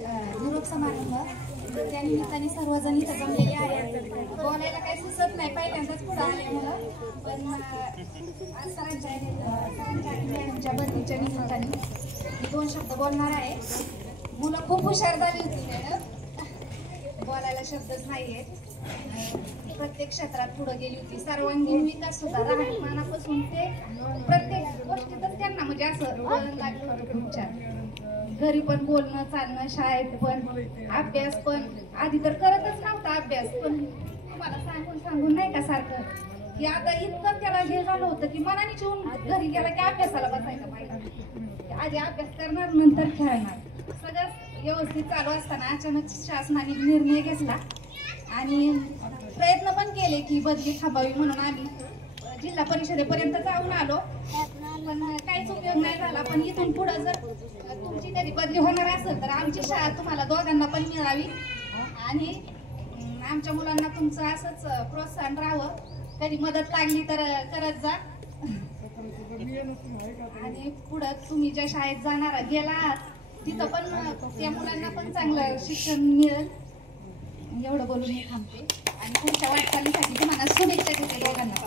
निरोप समारंभ त्या निमित्ताने सर्वजण इथं जमलेले आहेत. बोलायला काही सुचत नाही, पहिल्यांदाच पुढे आल्यामुळं, पण आज सरांच्या बदलीच्या निमित्ताने मी 2 शब्द बोलणार आहे. मुलं खूप हुशार झाली होती मॅडम, बोलायला शब्दच नाहीये. प्रत्येक क्षेत्रात पुढे गेली होती. सर्वांगीण विकास सुद्धा राहणीमानापासून ते प्रत्येक गोष्टीतच त्यांना म्हणजे असं वळण लागलं होतं तुमच्या. घरी पण बोलणं चालणं, शाळेत पण अभ्यास पण आधी तर करतच नव्हता अभ्यास, पण तुम्हाला सांगून नाही का सारखं की आता इतकं त्याला हे झालं होतं की मनाने जेवून घरी गेला की अभ्यासाला बसायला पाहिजे. आधी अभ्यास करणार नंतर खेळणार. सगळं व्यवस्थित चालू असताना अचानक शासनाने निर्णय घेतला आणि प्रयत्न पण केले की बदली थांबावी म्हणून आम्ही जिल्हा परिषदेपर्यंत जाऊन आलो, पण काहीच उपयोग नाही झाला. पण इथून पुढे जर तुमची कधी बदली होणार असेल तर आमची शाळा तुम्हाला दोघांना पण मिळावी आणि आमच्या मुलांना तुमचं असंच प्रोत्साहन राहावं. कधी मदत लागली तर करत जा आणि पुढे तुम्ही ज्या शाळेत जाणार गेला तिथं पण त्या मुलांना पण चांगलं शिक्षण मिळेल. एवढं बोलून मी थांबते आणि पुढच्या वाटचालीसाठी तुम्हाला शुभेच्छा देते दोघांना.